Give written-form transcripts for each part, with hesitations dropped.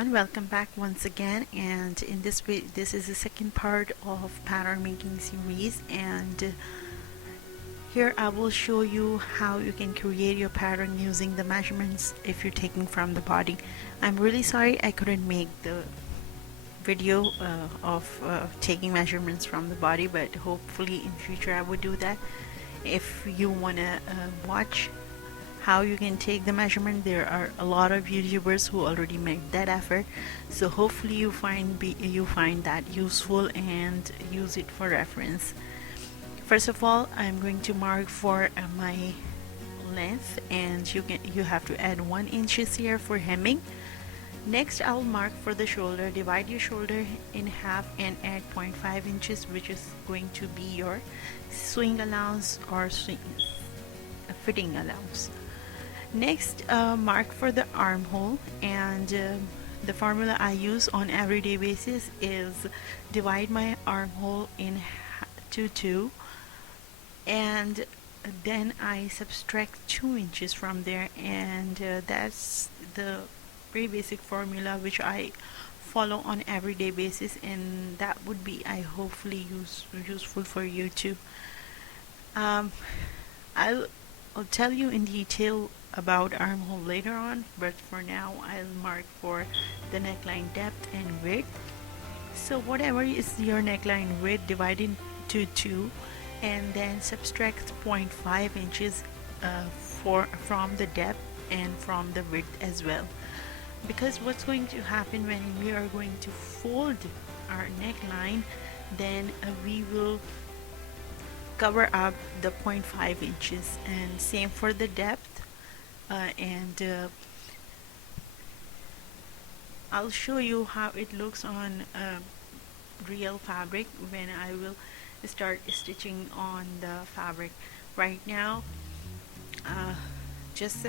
everyone, welcome back once again. And in this is the second part of pattern making series, and here I will show you how you can create your pattern using the measurements if you're taking from the body. I'm really sorry I couldn't make the video of taking measurements from the body, but hopefully in future I would do that. If you want to watch how you can take the measurement, there are a lot of YouTubers who already made that effort, so hopefully you find that useful and use it for reference. First of all, I'm going to mark for my length, and you have to add 1 inches here for hemming. Next, I'll mark for the shoulder. Divide your shoulder in half and add 0.5 inches, which is going to be your swing allowance or fitting allowance. Next, mark for the armhole, and the formula I use on everyday basis is divide my armhole in 2 and then I subtract 2 inches from there, and that's the very basic formula which I follow on everyday basis, and that would be hopefully useful for you too. I'll tell you in detail about armhole later on, but for now I'll mark for the neckline depth and width. So whatever is your neckline width, divide into 2 and then subtract 0.5 inches from the depth and from the width as well, because what's going to happen when we are going to fold our neckline, then we will cover up the 0.5 inches, and same for the depth, and I'll show you how it looks on real fabric when I will start stitching on the fabric. Right now, just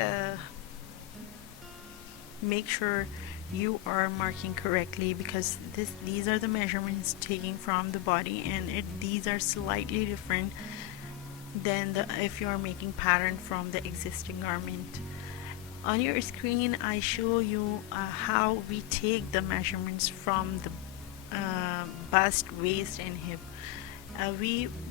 make sure you are marking correctly, because these are the measurements taken from the body, and these are slightly different than if you are making pattern from the existing garment. On your screen I show you how we take the measurements from the bust, waist and hip.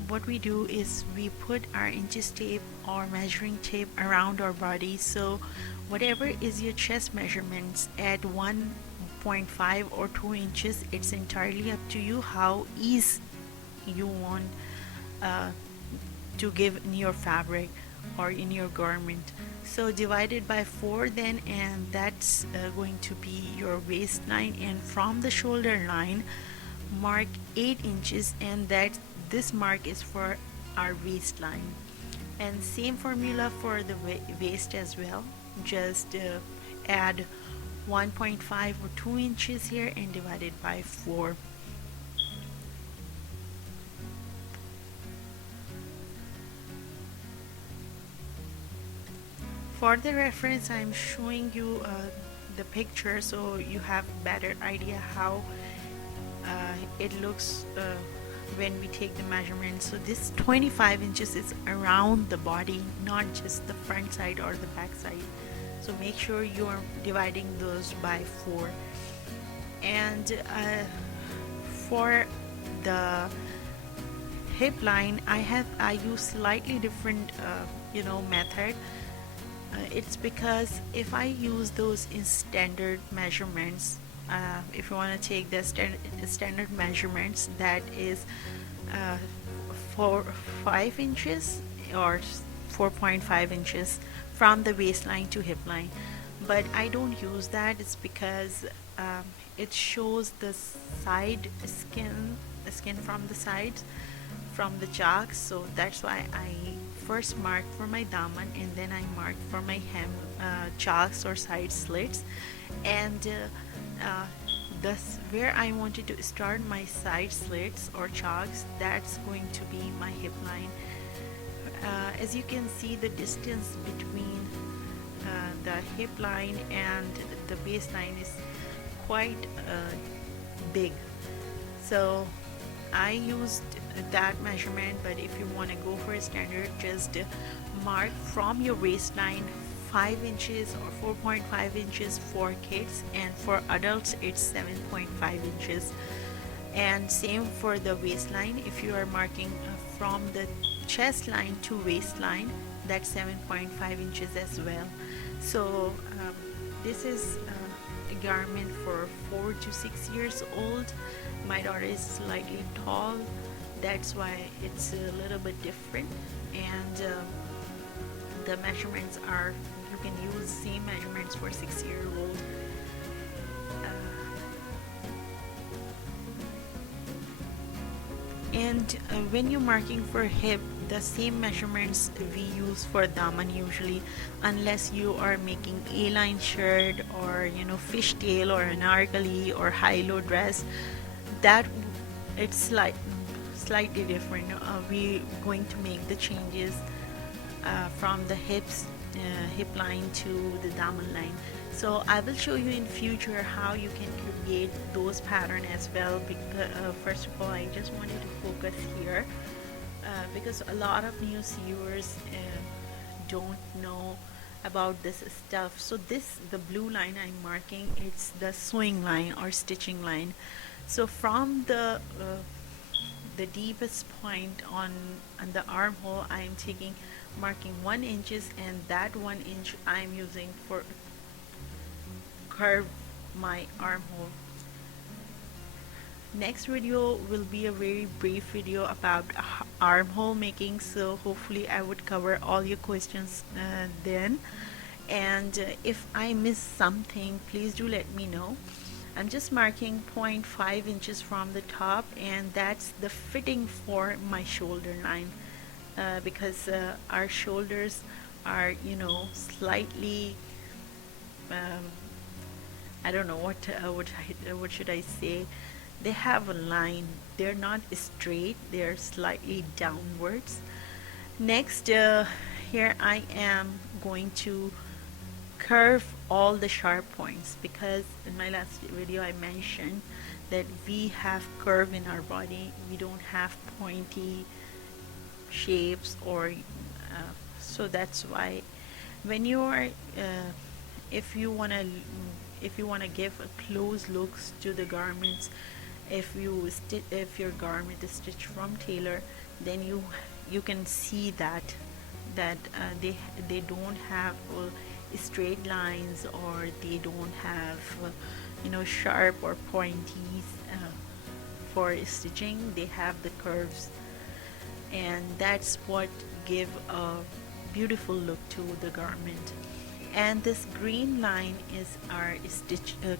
What we do is we put our inches tape or measuring tape around our body, so whatever is your chest measurements, add 1.5 or 2 inches. It's entirely up to you how easy you want to give in your fabric or in your garment. So divided by 4 then, and that's going to be your waistline, and from the shoulder line mark 8 inches, and this mark is for our waistline. And same formula for the waist as well, just add 1.5 or 2 inches here and divide it by 4. For the reference, I'm showing you the picture so you have better idea how it looks when we take the measurements. So this 25 inches is around the body, not just the front side or the back side, so make sure you are dividing those by 4. And for the hip line, I use slightly different method. It's because if I use those in standard measurements, if you want to take the standard measurements, that is 5 inches or 4.5 inches from the waistline to hip line, but I don't use that. It's because it shows the side skin from the sides, from the chalk, so that's why I first mark for my daman and then I mark for my hem chalks or side slits, and thus where I wanted to start my side slits or chalks, that's going to be my hip line. As you can see, the distance between the hip line and the waistline is quite big, so I used that measurement. But if you want to go for a standard, just mark from your waistline 5 inches or 4.5 inches for kids, and for adults it's 7.5 inches. And same for the waistline. If you are marking from the chest line to waistline, that's 7.5 inches as well. So this is a garment for 4 to 6 years old. My daughter is slightly tall, that's why it's a little bit different. And the measurements are, you can use same measurements for 6-year-old. And when you're marking for hip, the same measurements we use for daman usually, unless you are making A-line shirt or fishtail or anarkali or high-low dress, that it's slightly different. We going to make the changes from the hip line to the daman line. So I will show you in future how you can create those pattern as well. Because first of all, I just wanted to focus here because a lot of new viewers don't know about this stuff. So the blue line I'm marking, it's the sewing line or stitching line. So from the deepest point on the armhole, I am marking 1 inches, and that 1 inch I'm using for curve my armhole. Next video will be a very brief video about armhole making, so hopefully I would cover all your questions then. And if I miss something, please do let me know. I'm just marking 0.5 inches from the top, and that's the fitting for my shoulder line, because our shoulders are slightly I don't know what should I say, they have a line, they're not straight, they're slightly downwards. Next, here I am going to curve all the sharp points, because in my last video I mentioned that we have curve in our body, we don't have pointy shapes, or so that's why when you are if you want to give a close looks to the garments, if your garment is stitched from tailor, then you can see that they don't have straight lines, or they don't have sharp or pointies for stitching. They have the curves, and that's what give a beautiful look to the garment. And this green line is our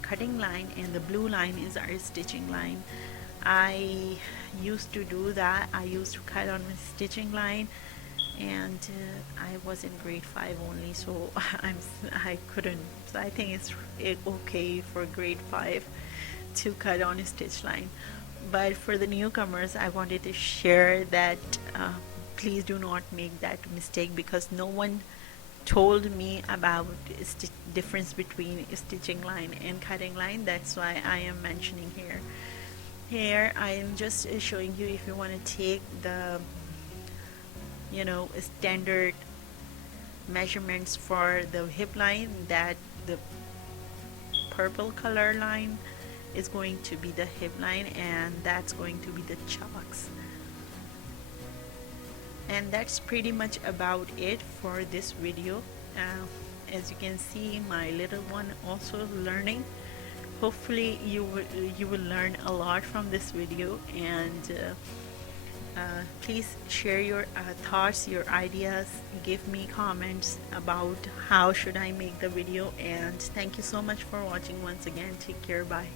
cutting line, and the blue line is our stitching line. I used to do that. I used to cut on my stitching line, and I was in grade 5 only, so I couldn't. So I think it's okay for grade 5 to cut on a stitch line. But for the newcomers, I wanted to share that please do not make that mistake, because no one told me about difference between stitching line and cutting line. That's why I am mentioning here. Here I am just showing you, if you want to take the standard measurements for the hip line, that the purple color line is going to be the hip line, and that's going to be the chalks. And that's pretty much about it for this video. As you can see, my little one also learning. Hopefully you will learn a lot from this video, and please share your thoughts, your ideas, give me comments about how should I make the video. And thank you so much for watching once again. Take care, bye.